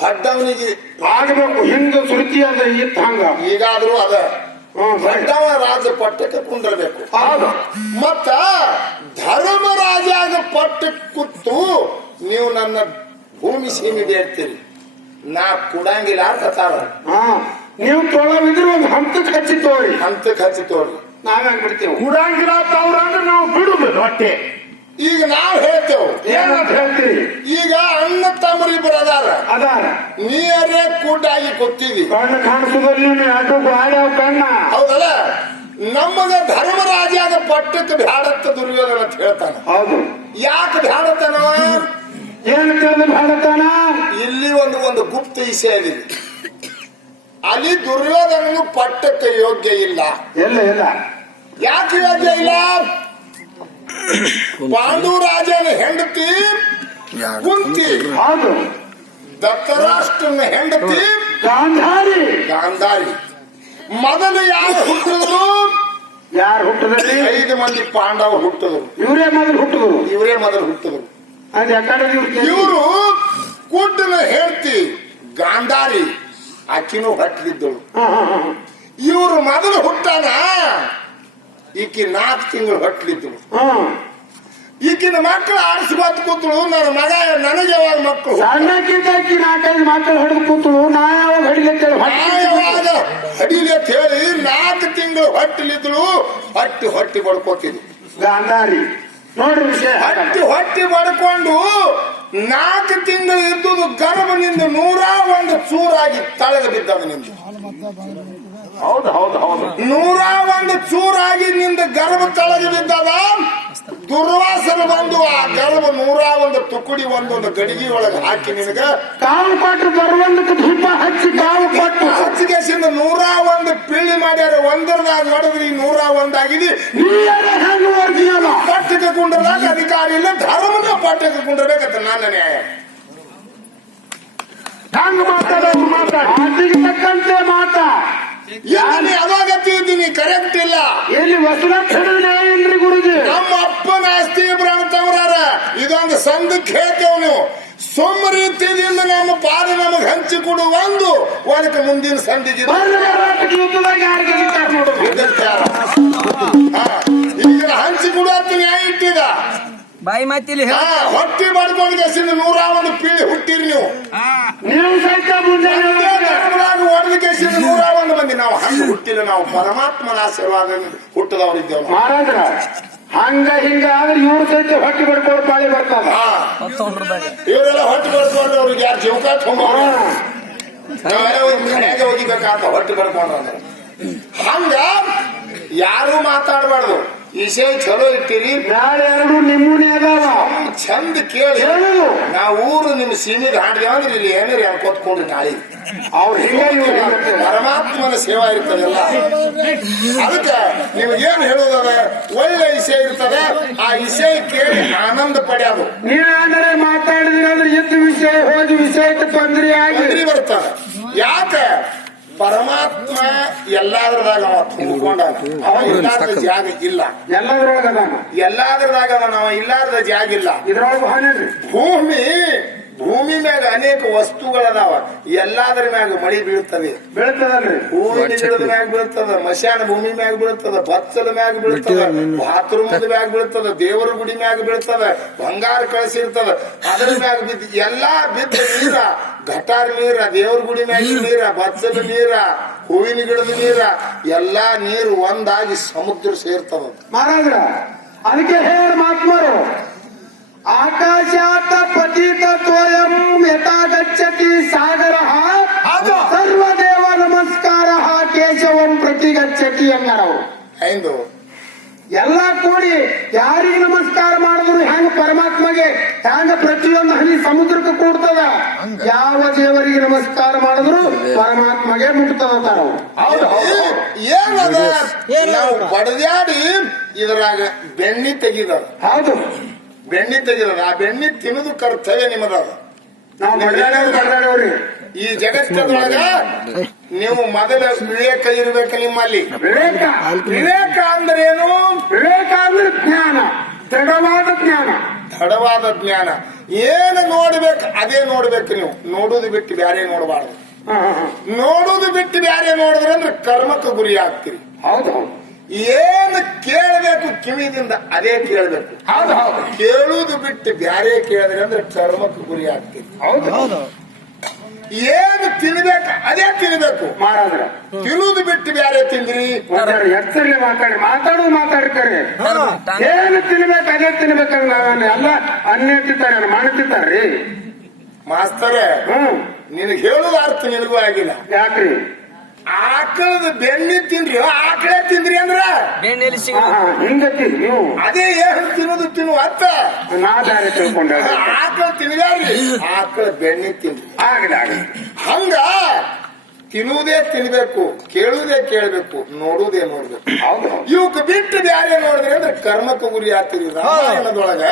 ದೊಡ್ಡವನಿಗೆ ಆಗಬೇಕು. ಹಿಂದೆ ಸುರುತಿ ಅದ ಇತ್ತ ಹಂಗ. ಈಗಾದ್ರೂ ಅದ. ಭಟ್ಟವ. ದೊಡ್ಡವ ರಾಜ ಪಟ್ಟಕ್ಕೆ ಕುಂದಿರಬೇಕು. ಮತ್ತ ಧರ್ಮರಾಜಾಗ ಪಟ್ಟ ಕೂತು ನೀವು ನನ್ನ ಭೂಮಿ ಸೀಮೆ ಹೇಳ್ತೀರಿ. ನಾ ಕುಡಂಗಿಲ್ಲ ಕತಾರ ಹಾ ನೀವು ತೊಳವಿದ್ರು ಒಂದು ಹಂತಕ್ಕೆ ಹಚ್ಚಿ ತೋರಿ. ಅಂತ ಹಚ್ಚಿ ತೋರಿ. ನಾವೇನ್ ಬಿಡ್ತೇವೆ ಕುಡಂಗಿಲ್ಲ ತವ್ರ ಅಂದ್ರೆ ನಾವು ಬಿಡುದು. ಹೊಟ್ಟೆ. ಈಗ ನಾವ್ ಹೇಳ್ತೇವೆ. ಏನಂತ ಹೇಳ್ತೀರಿ? ಈಗ ಅಣ್ಣ ತಮ್ಮರಿಬ್ಬರು ಅದಾರ. ಅದಾರ. ನೀರೇ ಕೂಟಾಗಿ ಕೊತ್ತೀವಿ ಕಣ್ಣು ಕಾಣಿಸೋದಲ್ಲಿ ಅವ್ ಕಣ್ಣ? ಹೌದಲ್ಲ? ನಮಗ ಧರ್ಮರಾಜಾಗ ಪಟ್ಟಕ್ಕೆ ಬ್ಯಾಡತ್ತ ದುರ್ಯೋಧನ ಅಂತ ಹೇಳ್ತಾನ. ಹೌದು. ಯಾಕೆ ಬ್ಯಾಡತ್ತನವ ಏನು ತಿಳಿದು ಇಲ್ಲಿ ಒಂದು ಒಂದು ಗುಪ್ತ ವಿಷಯ ಇದೆ ಅಲ್ಲಿ ದುರ್ಯೋಧನನು ಪಟ್ಟಕ್ಕೆ ಯೋಗ್ಯ ಇಲ್ಲ. ಎಲ್ಲ ಇಲ್ಲ. ಯಾಕೆ ಯೋಗ್ಯ ಇಲ್ಲ? ಪಾಂಡುರಾಜನ ಹೆಂಡತಿ ಕುಂತಿ. ಹೌದು. ದತ್ತರಾಷ್ಟ್ರನ ಹೆಂಡತಿ ಗಾಂಧಾರಿ. ಗಾಂಧಾರಿ. ಮೊದಲು ಯಾರು ಹುಟ್ಟಿದ್ರು? ಯಾರು ಹುಟ್ಟದಲ್ಲಿ ಐದು ಮಂದಿ ಪಾಂಡವ ಹುಟ್ಟಿದ್ರು. ಇವರೇ ಮೊದಲು ಹುಟ್ಟಿದ್ರು. ಇವರೇ ಮೊದಲು ಹುಟ್ಟಿದ್ರು. ಅದ್ ಯಾಕಡೆ ಇವರು ಕುಡ್ಡನ ಹೇಳ್ತಿ ಗಾಂಧಾರಿ ಆಕಿನೂ ಹಟ್ಟಿದ್ದಳು ಇವರು ಮೊದಲು ಹುಟ್ಟಾನ? ಈಕಿ ನಾಲ್ಕು ತಿಂಗಳು ಹೊಟ್ಟಲಿದ್ರು ಈಕಿನ ಮಕ್ಕಳು ಆಡಿಸ್ಕೊತ್ ಕೂತಳು ನನ್ನ ಮಗ ನನಗೆ ಯಾವಾಗ ಮಕ್ಕಳು ಸಣ್ಣಕ್ಕಿದ್ದಾಕಿ ನಾಲ್ಕೈದು ಮಕ್ಕಳು ಹೊಡೆದು ಕೂತಳು ನಾ ಯಾವಾಗ ಹೊಡಿಲಿಕ್ಕೆ ಯಾವಾಗ ಹಡಿಲಿ ಅಂತ ಹೇಳಿ ನಾಲ್ಕು ತಿಂಗಳು ಹೊಟ್ಟಲಿದ್ರು ಹೊಟ್ಟಿ ಹೊಟ್ಟಿ ಬಡ್ಕೋತೀನಿ. ಗಾಂಧಾರಿ ನೋಡ್ರಿ ವಿಷಯ ಹಟ್ಟಿ ಹೊಟ್ಟಿ ಬಡ್ಕೊಂಡು ನಾಲ್ಕು ತಿಂಗಳು ಇದ್ದುದು ಗರ್ಭನಿಂದ ನೂರ ಒಂದು ಚೂರಾಗಿ ತಳಗ ಬಿದ್ದದ ನಿಂದು ಹೌದು ಹೌದು ಹೌದು. ನೂರ ಒಂದು ಚೂರಾಗಿ ನಿಂದ ಗರ್ಭ ತಳಗ ಬಿದ್ದದ ದುರ್ವಾಸನ ಬಂದು ಆ ಗರ್ಭ ನೂರ ಒಂದು ತುಕುಡಿ ಒಂದೊಂದು ಗಡಿಗೆ ಒಳಗೆ ಹಾಕಿ ನಿನಗ ಕಾವು ಕೊಟ್ಟು ಬರುವಂದಕ್ಕೆ ದೀಪ ಹಚ್ಚಿ ಕಾವು ಕೊಟ್ಟು ಹಚ್ಚಿಗೆಸಿಂದ ನೂರ ಒಂದು ಪೀಳಿ ಮಾಡ್ಯಾರ ಒಂದರದಾಗ ನೋಡಿದ್ರಿ ನೂರ ಒಂದಾಗಿದೆ ಪಟ್ಟಕ್ಕೆ ಕುಂಡ್ರದಾಗ ಅಧಿಕಾರ ಇಲ್ಲ ಧರ್ಮದ ಪಟ್ಟಕ್ಕೆ ಕುಂಡ್ರಬೇಕಂತ ನನ್ನ ನ್ಯಾಯ. ಹೆಂಗ್ ಮಾತಾಡೋದು ಮಾತಾಡ. ಮಾತಿಗೆ ತಕ್ಕಂತೆ ಮಾತಾ. ಏನು ಯಾವಾಗ ಇದ್ದೀನಿ ಕರೆಕ್ಟ್ ಇಲ್ಲ. ಎಲ್ಲಿ ವಸಲಕ್ಷಣ ನ್ಯಾಯ ಇಲ್ರಿ ಗುರುಜಿ? ನಮ್ಮ ಅಪ್ಪನ ಆಸ್ತಿ ಇಬ್ರು ತವರಾರ ಇದೊಂದು ಸಂದಕ್ಕೆ ಹೇಳ್ತೇವ್ ನೀವು ಸೊಮ್ಮ ರೀತಿಯಿಂದ ನಮ್ಮ ಪಾದ ನಮಗ್ ಹಂಚಿ ಕೊಡುವ ಒಂದು. ಒಳಕ್ಕೆ ಮುಂದಿನ ನೋಡು. ಈಗ ಹಂಚಿ ಕೊಡು ಅಂತ ನ್ಯಾಯ ಇಟ್ಟಿದ. ಬಾಯಿ ಮಾತಿಲಿ ಹಾ, ಹೊಟ್ಟಿ ಬಡ್ಕೊಂಡು ಗೆಸಿಂದ ನೂರ ಒಂದು ಪೀಳಿ ಹುಟ್ಟಿರಿ ನೀವು. ಹುಟ್ಟಿಲ್ಲ ನಾವು ಪರಮಾತ್ಮನ ಆಶೀರ್ವಾದ ಹುಟ್ಟದವರಿದ್ದೇವೆ. ಮಹಾರಾಜ್ರ ಹಂಗ ಹಿಂಗ ಆದ್ರೆ ಇವ್ರ ಸಹಿತ ಹೊಟ್ಟಿ ಬಡ್ಕೊಂಡು ಪಾಳಿ ಬರ್ತಾವ ಹತ್ತೊಂಡ್ರದಾಗ ಇವರೆಲ್ಲ ಹೊಟ್ಟಿ ಬಡ್ಕೊಂಡು ಅವ್ರಿಗೆ ಯಾರು ಜೀವಕ ತುಂಬೋಣ ಮನ್ಯಾಗ ಹೋಗಿಬೇಕಾತ ಹೊಟ್ಟೆ ಬಡ್ಕೊಂಡ್ರ ಅಂದ್ರೆ. ಹಂಗ ಯಾರು ಮಾತಾಡಬಾರ್ದು. ವಿಷಯ ಚಲೋ ಇಟ್ಟಿರಿ. ನಾಳೆ ಎರಡು ನಿಮ್ಮೂನಿ ಅದಾವ. ಚಂದ ಕೇಳಿ. ಹೇಳುದು. ನಾವು ಊರು ನಿಮ್ ಸೀಮಿತ ಹಾಡಿದೆ ಅಂದ್ರೆ ಇಲ್ಲಿ ಏನಾರ ಅನ್ಕೋತ್ಕೊಂಡ್ರಿ ನಾಳೆ ಅವ್ರು ಹಿಂಗಾಗಿ. ಪರಮಾತ್ಮನ ಸೇವಾ ಇರ್ತದಲ್ಲ? ಅದಕ್ಕೆ ನಿಮ್ಗೇನ್ ಹೇಳೋದದ? ಒಳ್ಳೆ ಇಸೆ ಇರ್ತದೆ. ಆ ಇಸೆ ಕೇಳಿ ಆನಂದ ಪಡೆಯೋದು. ನೀವೇನಾದ್ರೆ ಮಾತಾಡಿದ್ರೆ ಅಂದ್ರೆ ಇದ್ದ ವಿಷಯ ಹೋದ ವಿಷಯ ತೊಂದರೆ ಆಗಿ ಬರ್ತಾರೆ ಯಾಕೆ? ಪರಮಾತ್ಮ ಎಲ್ಲಾದ್ರದಾಗ ಅವ ತುಂಬಿಕೊಂಡಾನ ಅವ ಇಲ್ಲಾರ್ದ ಜಾಗ ಇಲ್ಲ. ಎಲ್ಲಾದ್ರದಾಗ ಅವನ ಅವ ಇಲ್ಲಾರ್ದ ಜಾಗ ಇಲ್ಲ. ಇದ್ರೊಳಗೆ ಭೂಮಿ ಭೂಮಿ ಮ್ಯಾಗ ಅನೇಕ ವಸ್ತುಗಳದಾವ. ಎಲ್ಲಾದ್ರ ಮ್ಯಾಗ ಮಳಿ ಬೀಳ್ತದೆ. ಬೀಳ್ತದಲ್ರಿ. ಹೂವಿನ ಗಿಡದ ಮ್ಯಾಗ ಬೀಳ್ತದ ಮಶಾನ ಭೂಮಿ ಮ್ಯಾಗ ಬೀಳ್ತದ ಬಚ್ಚಲ ಮ್ಯಾಗ ಬೀಳ್ತದ ಬಾತ್ರೂಮ್ ಮ್ಯಾಗ ಬೀಳ್ತದ ದೇವರ ಗುಡಿ ಮ್ಯಾಗ ಬೀಳ್ತದ ಬಂಗಾರ ಕಳಿಸಿರ್ತದ ಅದ್ರ ಮ್ಯಾಗ ಬಿದ್ದ ಎಲ್ಲಾ ಬಿದ್ದ ನೀರ ಘಟಾರ್ ನೀರ ದೇವರ ಗುಡಿ ಮ್ಯಾಗ ನೀರ. ಬಚ್ಚಲ ನೀರ ಹೂವಿನ ಗಿಡದ ನೀರ ಎಲ್ಲಾ ನೀರು ಒಂದಾಗಿ ಸಮುದ್ರ ಸೇರ್ತದ. ಮಹಾರಾಜ ಅದಕ್ಕೆ ಸಮುದ್ರಕ್ಕೆ ಕೂಡ್ತದ. ಯಾವ ದೇವರಿಗೆ ನಮಸ್ಕಾರ ಮಾಡಿದ್ರು ಪರಮಾತ್ಮಗೆ ಮುಟ್ತದ ತಾವು. ಏನದ? ನಾವು ಬಡದ್ಯಾಡಿ ಇದ್ರಾಗ ಬೆಣ್ಣಿ ತೆಗಿದ ಹೌದು. ಬೆಣ್ಣಿ ತೆಗಿದ ಆ ಬೆಣ್ಣಿ ತಿನ್ನೋದು ಕರ್ತವ್ಯ ಅದು ನಾವು ಬಡ್ದಾಡೋರು ಬಡ್ದಾಡೋರಿ ಈ ಜಗತ್ತದೊಳಗ ನೀವು ಮೊದಲ ವಿವೇಕ ಇರ್ಬೇಕು ನಿಮ್ಮಲ್ಲಿ. ವಿವೇಕ. ವಿವೇಕ ಅಂದ್ರೇನು? ವಿವೇಕ ಅಂದ್ರೆ ಜ್ಞಾನ. ದೃಢವಾದ ಜ್ಞಾನ. ದೃಢವಾದ ಜ್ಞಾನ. ಏನು ನೋಡ್ಬೇಕು ಅದೇ ನೋಡ್ಬೇಕು ನೀವು. ನೋಡುದು ಬಿಟ್ಟು ಬ್ಯಾರೆ ನೋಡಬಾರ್ದು. ನೋಡುದು ಬಿಟ್ಟು ಬ್ಯಾರೆ ನೋಡಿದ್ರೆ ಅಂದ್ರೆ ಕರ್ಮಕ್ಕೆ ಗುರಿ ಆಗ್ತೀರಿ. ಹೌದು ಹೌದು. ಏನು ಕೇಳಬೇಕು ಕಿವಿದಿಂದ ಅದೇ ಕೇಳಬೇಕು. ಹೌದು ಹೌದು. ಕೇಳುವುದು ಬಿಟ್ಟು ಬ್ಯಾರೆ ಕೇಳಿದ್ರೆ ಅಂದ್ರೆ ಕರ್ಮಕ್ಕೆ ಗುರಿ ಆಗ್ತೀರಿ. ಹೌದು ಹೌದು. ಏನು ತಿನ್ಬೇಕು ಅದೇ ತಿನ್ಬೇಕು. ಮಾರಾದ್ರ. ತಿನ್ನುದು ಬಿಟ್ಟು ಬೇರೆ ತಿಂದ್ರಿ. ಎತ್ತರಲ್ಲಿ ಮಾತಾಡಿ ಮಾತಾಡೋದು ಮಾತಾಡ್ತಾರೆ. ಏನು ತಿನ್ಬೇಕು ಅದೇ ತಿನ್ಬೇಕಂದ್ರೆ ಅಲ್ಲ ಎಲ್ಲ ಅನ್ನ ತಿಂತಾರೆ ಮಾಡ್ತಿರ್ತಾರ್ರಿ ಮಾಸ್ತರ ಹ್ಮ್. ನಿನಗೆ ಹೇಳುದು ಅರ್ಥ ನಿನಗೂ ಆಗಿಲ್ಲ. ಯಾಕ್ರಿ? ಆಕಳದ ಬೆಣ್ಣೆ ತಿನ್ರಿ ಆಕಳೆ ತಿಂದ್ರಿ ಅಂದ್ರ? ಬೆಣ್ಣೆಲಿ ಹಿಂಗ ಸಿಗ ನೀವು. ಅದೇ ಏನು ತಿನ್ನೋದು ತಿನ್ನುವ ಅರ್ಥ? ನಾ ತಿಳ್ಕೊಂಡೆ ಆಕಳ ತಿನ್ಬ್ಯಾಡ್ರಿ. ಆಕಳ ಬೆಣ್ಣೆ ತಿನ್ರಿ. ಆಗಲಿ ಆಗಲಿ. ಹಂಗ ತಿನ್ನುವುದೇ ತಿನ್ಬೇಕು ಕೇಳುವುದೇ ಕೇಳಬೇಕು ನೋಡುವುದೇ ನೋಡ್ಬೇಕು. ಇವಕ್ ಬಿಟ್ಟು ಕರ್ಮಕ್ಕೆ ಗುರಿ ಆಗ್ತೀರಿ. ರಾಮಾಯಣದೊಳಗ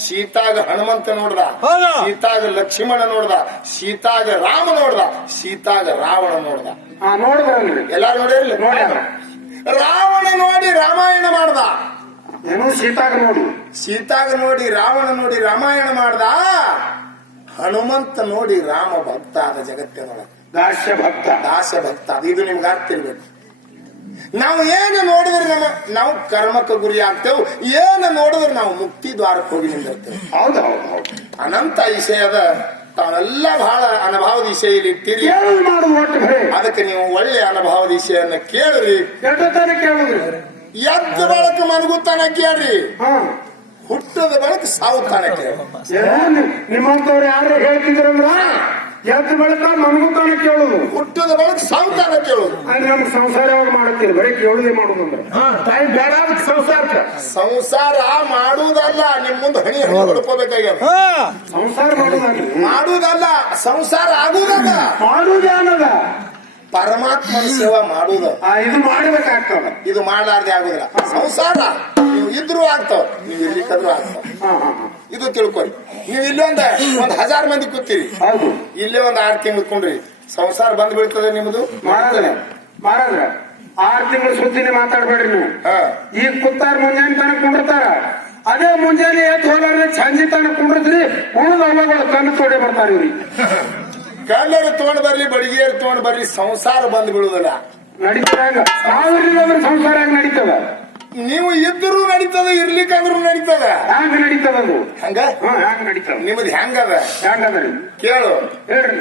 ಸೀತಾಗ ಹನುಮಂತ ನೋಡ್ದ ಸೀತಾಗ ಲಕ್ಷ್ಮಣ ನೋಡ್ದ ಸೀತಾಗ ರಾಮ ನೋಡ್ದ ಸೀತಾಗ ರಾವಣ ನೋಡ್ದ. ಎಲ್ಲ ಎಲ್ಲಾರು ನೋಡಿರ್ಲಿ. ರಾವಣ ನೋಡಿ ರಾಮಾಯಣ ಮಾಡ್ದ. ಏನು ಸೀತಾಗ ನೋಡಿ. ಸೀತಾಗ ನೋಡಿ ರಾವಣ ನೋಡಿ ರಾಮಾಯಣ ಮಾಡ್ದ. ಹನುಮಂತ ನೋಡಿ ರಾಮ ಭಕ್ತ ಆದ ಜಗತ್ತಿನೊಳಗೆ. ದಾಸ್ಯ ಭಕ್ತ. ದಾಸ್ಯ ಭಕ್ತ. ಇದು ನಿಮ್ಗೆ ಆಗ್ತಿರ್ಬೇಕು ನಾವು ಏನು ನೋಡಿದ್ರೆ ನಮ್ಮ ನಾವು ಕರ್ಮಕ್ಕೆ ಗುರಿ ಆಗ್ತೇವೆ ಏನು ನೋಡಿದ್ರೆ ನಾವು ಮುಕ್ತಿ ದ್ವಾರಕ್ಕೆ ಹೋಗಿ ನಿಂದಿರ್ತೇವೆ. ಹೌದು ಹೌದು ಹೌದು. ಅನಂತ ವಿಷಯದ ತಾವೆಲ್ಲ ಬಹಳ ಅನುಭವದ ವಿಷಯ ಇಟ್ಟಿರಿ ಅದಕ್ಕೆ ನೀವು ಒಳ್ಳೆ ಅನುಭವದ ವಿಷಯನ್ನ ಕೇಳ್ರಿ. ಎದ್ದ ಬಳಕ ಮನಗುತ್ತಾನ ಕೇಳ್ರಿ. ಹುಟ್ಟದ ಬಳಕ ಸಾವುತ್ತಾನ ನಿ- ನಿಮ್ಮಂತವ್ರು ಯಾರು ಹೇಳ್ತಿದ್ರಂದ್ರ ಎದ್ದು ನನಗೂ ಮನ್ಗುತ್ತಾನೆ ಕೇಳುದು. ಹುಟ್ಟದ ಬಳಕ ಸಂಸಾರ ಕೇಳೋದು. ಅಂದ್ರೆ ನಮ್ಗೆ ಸಂಸಾರ ಯಾವಾಗ ಮಾಡುತ್ತೀರಿ? ಬರೀ ಕೇಳುದೇ ಮಾಡುದು ಅಂದ್ರೆ. ತಾಯಿ ಬೇಡ ಸಂಸಾರ. ಸಂಸಾರಕ್ಕೆ ಸಂಸಾರ ಮಾಡುವುದಲ್ಲ ನಿಮ್ ಮುಂದೆ ಹಣಿ ಹಣಿ ಹೊಡ್ಕೋಬೇಕಾಗ್ಯದ. ಸಂಸಾರ ಮಾಡುದಲ್ರಿ ಮಾಡುವುದಲ್ಲ ಸಂಸಾರ ಆಗುವುದಲ್ಲ ಮಾಡುದೇ ಅನ್ನದ. ಪರಮಾತ್ಮನ ಸೇವಾ ಮಾಡುವುದು ಆ ಇದು ಮಾಡಬೇಕಾಗ್ತದ. ಇದು ಮಾಡಲಾರ್ದೆ ಆಗುದಿಲ್ಲ. ಸಂಸಾರ ನೀವು ಇದ್ರು ಆಗ್ತಾವ ನೀವು ಇರ್ಲಿಕ್ಕಾದ್ರೂ ಆಗ್ತಾವ. ಹಾ ಹಾ ಹಾ. ಇದು ತಿಳ್ಕೊಳ್ಳಿ. ನೀವು ಇಲ್ಲೊಂದ ಒಂದ್ ಹಜಾರ್ ಮಂದಿ ಕೂತೀರಿ. ಹೌದು. ಇಲ್ಲೇ ಒಂದ್ ಆರ್ ತಿಂಗಳು ಕುಂಡ್ರಿ. ಸಂಸಾರ ಬಂದ್ ಬೀಳ್ತದೆ ನಿಮ್ದು? ಮಾಡದ್ರ ಮಾಡದ್ರ ಆರ್ ತಿಂಗಳು ಸುದ್ದಿನೇ ಮಾತಾಡ್ಬೇಡ್ರಿ ನೀವು. ಈಗ ಕುತ್ತಾರ ಮುಂಜಾನೆ ತನಕ ಕುಂಡಿರ್ತಾರ. ಅದೇ ಮುಂಜಾನೆ ಎದ್ದು ಹೋಲಾರ್ದೆ ಸಂಜೆ ತನಕ ಕುಂಡಿರ್ತೀರಿ ಉಳಿದ ಅವಗಳು ಕಣ್ಣು ತೋಡೆ ಬರ್ತಾರ ಇವ್ರಿ ಕಲ್ಲರು ತಗೊಂಡ್ ಬರ್ಲಿ ಬಡಿಗೆಯರು ತಗೊಂಡ್ ಬರ್ರಿ ಸಂಸಾರ ಬಂದ್ ಬೀಳುದಿಲ್ಲ. ನಡೀತಾರ ಅಂದ್ರೆ ಸಂಸಾರ ಹೆಂಗ್ ನಡೀತದ. ನೀವು ಇದ್ದರೂ ನಡೀತದ ಇರ್ಲಿಕ್ಕಂದ್ರೂ ನಡೀತದ. ಹ್ಯಾಂಗ ನಡೀತದ ಅದು? ಹಂಗ? ಹಾ ಹ್ಯಾಂಗ ನಡೀತದ? ನಿಮ್ದು ಹೆಂಗದ ಹ್ಯಾಂಗದ್ರಿ ಕೇಳು. ಹೇಳ್ರಿ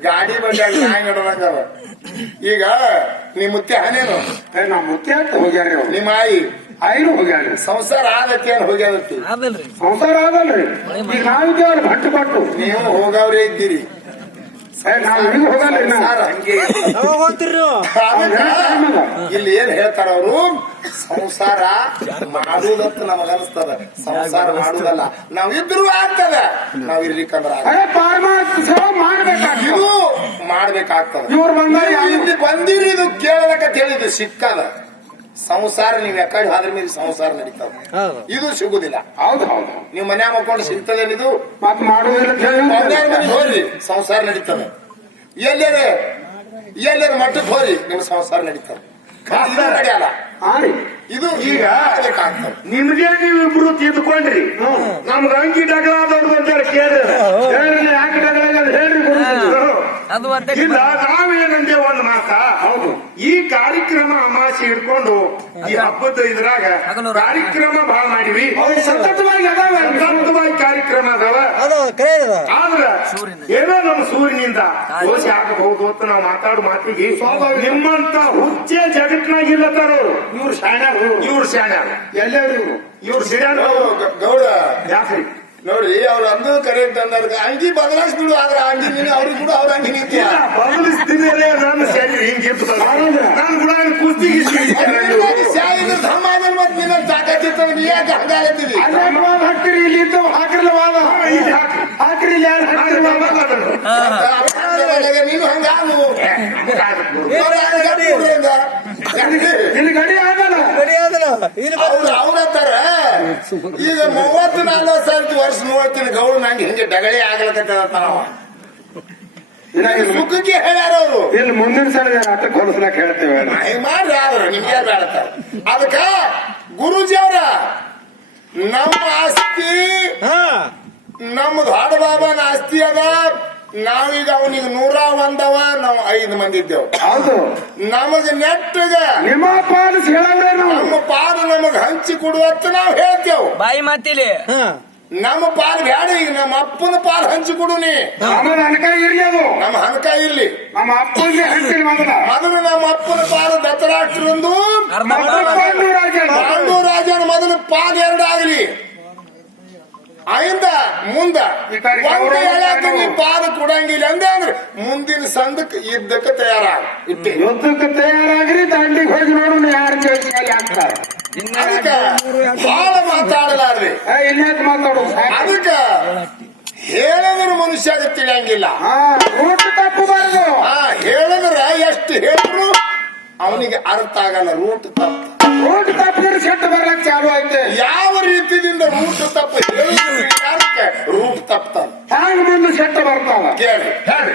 ಗಾಡಿ ಬಂದಾಗ ಹ್ಯಾಂಗ ನಡದಂಗದ ಈಗ ನಿಮ್ ಮುತ್ತೆ ಹನೇನು? ನಮ್ಮ ನಾ ಮುತ್ತೆ ಅವ್ರು. ನಿಮ್ಮ ಆಯಿ? ಐನು ಹೋಗ್ಯಾರ ಸಂಸಾರ ಆಗತ್ತೆ ಏನ್ ಹೋಗ್ಯಾದತ್ತಿ ಆದಲ್ರಿ. ಸಂಸಾರ ಆಗಲ್ರಿ. ಈಗ ನಾವಿದ್ದೇವ್ರಿ ಭಟ್ಟು ಭಟ್ಟು? ನೀವು ಹೋಗವ್ರೇ ಇದ್ದೀರಿ. ಇಲ್ಲಿ ಏನ್ ಹೇಳ್ತಾರ ಅವರು? ಸಂಸಾರ ಮಾಡುವುದಂತ ನಮಗ ಅನಿಸ್ತದ. ಸಂಸಾರ ಮಾಡುದಲ್ಲ ನಾವ್ ಇದ್ರು ಆಗ್ತದ ನಾವ್ ಇರ್ಲಿಕ್ಕಂದ್ರೆ ಇದು ಮಾಡ್ಬೇಕಾಗ್ತದ. ಇವ್ರು ಬಂದಾಗ ನೀವು ಇಲ್ಲಿ ಬಂದಿರಿ ಇದು ಕೇಳದಕ್ಕ ಹೇಳಿದ್ದು ಸಿಕ್ಕದ. ಸಂಸಾರ ನೀವು ಯಾಕಡೆ ಹೋದ್ರ ಮೇಲೆ ಸಂಸಾರ ನಡೀತಾವ. ಇದು ಸಿಗುದಿಲ್ಲ. ಹೌದು ಹೌದು. ನೀವು ಮನ್ಯಾಗ ಮಕ್ಕೊಂಡು ಸಿಗ್ತದೆ ಇದು? ಮತ್ ಮಾಡುದಿಲ್ಲ ಅಂತ ಹೇಳಿ ಬಂಗಾರ ಹೋಗ್ರಿ. ಸಂಸಾರ ನಡೀತದ. ಎಲ್ಲರ ಎಲ್ಲರ ಮಟ್ಟಕ್ಕೆ ಹೋರಿ ನಿಮ್ಮ ಸಂಸಾರ ನಡೀತದೆ. ಇದು ನಡೆಯಲ್ಲ. ಇದು ಈಗ ನಿಮ್ಗೆ ನೀವಿಬ್ರು ತಿದ್ಕೊಂಡ್ರಿ ನಮ್ಗ ಅಂಗಿ ಡಗಳ ದೊಡ್ಡದು ಅಂತ ಹೇಳಿ ಕೇಳಿದ್ರೆ. ಹೇಳ್ರಿ ಯಾಕೆ ಡಗಳಾಗಲ್ಲ ಹೇಳ್ರಿ. ಅದು ಇಲ್ಲ ನಾವೇನಂದೇ ಒಂದ್ ಮಾತ? ಹೌದು. ಈ ಕಾರ್ಯಕ್ರಮ ಅಮಾಸಿ ಹಿಡ್ಕೊಂಡು ಈ ಹಬ್ಬದ ಇದ್ರಾಗ ಕಾರ್ಯಕ್ರಮ ಬಹಳ ಮಾಡಿವಿ. ಸತತವಾಗಿ ಅದಾವ ಸಂತವಾಗಿ ಕಾರ್ಯಕ್ರಮ ಅದಾವ. ಆದ್ರ ಏನೋ ನಮ್ಮ ಸೂರ್ಯನಿಂದ ದೋಷ ಆಗಬಹುದು ಅಂತ ನಾವು ಮಾತಾಡೋ ಮಾತಿಗೆ ನಿಮ್ಮಂತ ಹುಚ್ಚೆ ಜಗತ್ನಾಗ ಇಲ್ಲತ್ತಾರ ಅವ್ರು. ಇವ್ರು ಶಾಣ್ಯಾರು. ಇವ್ರು. ಶಾಣ್ಯಾರು. ಶಾಣ ಎಲ್ಲರೂ ಇವ್ರು ಸಿರಿಯಾನ ಗೌಡ. ಯಾಕ್ರಿ? ನೋಡ್ರಿ ಅವ್ರು ಅಂದು ಕರೆಕ್ಟ್ ಅಂದಾರ ಅಂಗಿ ಬದಲಾಯಿಸ್ ಬಿಡು ಆದ್ರ ಅಂಗಿ ನೀನು ಅವ್ರಿಗೆ ಕೂಡ ಅವ್ರ ಅಂಗಿ ನಿಂತಿಯ ಬದಲಿಸ್ತೀನಿ ನನ್ನ ಶರೀರ ಹಿಂಗಿರ್ತದ ನಾನು ಕೂಡ ಕುಸ್ತಿ ಧಮ್ಮ ಆದ್ರೆ ಮತ್ತೆ ನಿನ್ನ ತಾಕತ್ತಿರ್ತದ ನೀ ಯಾಕೆ ಹಂಗಾಗತ್ತಿದಿ ಅಲ್ಲೇನ್ ವಾದ ಹಾಕ್ತಿರಿ ಇಲ್ಲಿ ಇದ್ದು ಹಾಕ್ರಲ್ಲ ವಾದ ಹಾಕ್ರಿ ಇಲ್ಲಿ ಯಾರು ಹಾಕ್ತಿರಿ ವಾದ ನೀನು ಹಂಗಾನು ಇಲ್ಲಿ ಗಡಿ ಆಗಲ್ಲ ಅವ್ರು ಅವ್ರತ್ತಾರ ಈಗ ಮೂವತ್ತು ನಲ್ವತ್ತು ಸಾವಿರ ವರ್ಷ ನೋಡ್ತೀನಿ ಗೌಡ ನಂಗೆ ಹಿಂಗೆ ಡಗಳಿ ಆಗ್ಲಕತ್ತದ ಸುಖಕ್ಕೆ ಹೇಳ್ಯಾರ ಅವರು. ಇಲ್ಲಿ ಮುಂದಿನ ಸಲ ಆಟಕ್ಕೆ ಹೊಲಸ್ಲಾಕ ಹೇಳ್ತೇವೆ ಮಾಡ್ರಿ ಆದ್ರು ನಿಮ್ಗೆ ಬೇಡತ್ತ ಅದಕ್ಕ ಗುರುಜಿ ಅವ್ರ ನಮ್ಮ ಆಸ್ತಿ ನಮ್ದು ಹಾಡು ಬಾಬಾನ ಆಸ್ತಿ ಅದ. ನಾವೀಗ ಅವನಿಗೆ ನೂರ ಒಂದವ ನಾವು ಐದು ಮಂದಿ ಇದ್ದೇವು. ಹೌದು. ನಮಗ ನೆಟ್ಟಗ. ನಿಮ್ಮ ನಮ್ಮ ಪಾಲು ನಮಗ ಹಂಚಿ ಕೊಡುವತ್ತ ನಾವು ಹೇಳ್ತೇವು. ಬಾಯಿ ಮಾತಿಲಿ. ನಮ್ಮ ಪಾಲು ಬೇಡ ಈಗ ನಮ್ಮ ಅಪ್ಪನ ಪಾಲು ಹಂಚಿ ಕೊಡು ನೀ. ಆಮೇಲೆ ಅನಕ ಇರ್ಲಿ ಅದು. ನಮ್ಮ ಹಣಕ ಇರ್ಲಿ. ನಮ್ಮ ಅಪ್ಪನಿಗೆ ಹಂಚಿನ ಮೊದಲ. ಮೊದಲು ನಮ್ಮ ಅಪ್ಪನ ಪಾಲು ದತ್ತರಾಷ್ಟ್ರಂದು ಅರ್ಧ ಮತ್ತೆ ಪಾಲು. ಪಾಂಡುರಾಜ ಪಾಂಡು ರಾಜನ ಮೊದಲು ಆಗಲಿ ಐಂದ ಮುಂದ ಒಂದು ಹೇಳಕ್ಕೆ ನೀ ಪಾದ ಕೊಡಂಗಿಲ್ಲ ಅಂದೆ ಅಂದ್ರೆ ಮುಂದಿನ ಸಂದಕ್ಕೆ ಇದ್ದಕ್ಕೆ ತಯಾರಾಗ. ಇಟ್ಟೆ. ಯುದ್ಧಕ್ಕೆ ತಯಾರಾಗ್ರಿ ದಾಂಡಿಗೆ ಹೋಗಿ ನೋಡೋಣ ಯಾರು ಅದಕ್ಕೆ ಬಹಳ ಮಾತಾಡಲಾರ್ರಿ ಇನ್ಯಾಕ್ ಮಾತಾಡೋದು ಅದಕ್ಕ ಹೇಳಿದ್ರ ಮನುಷ್ಯ ತಿಳಿಯಂಗಿಲ್ಲ. ಹಾ ತಪ್ಪಬಾರದು ಆ ಹೇಳಿದ್ರ ಎಷ್ಟು ಹೇಳಿದ್ರು ಅವನಿಗೆ ಅರ್ಥ ಆಗಲ್ಲ ರೂಟ್ ತಪ್ಪು. ರೂಟ್ ತಪ್ಪಿದ್ರೆ ಸೆಟ್ ಬರ್ಲಕ್ ಚಾಲು ಐತೆ. ಯಾವ ರೀತಿಯಿಂದ ರೂಟ್ ತಪ್ಪ ರೂಟ್ ತಪ್ತಾನ ಹ್ಯಾಂಗ ಮುಂದೆ ಸೆಟ್ ಬರ್ತಾವ. ಕೇಳಿ. ಹೇಳಿ.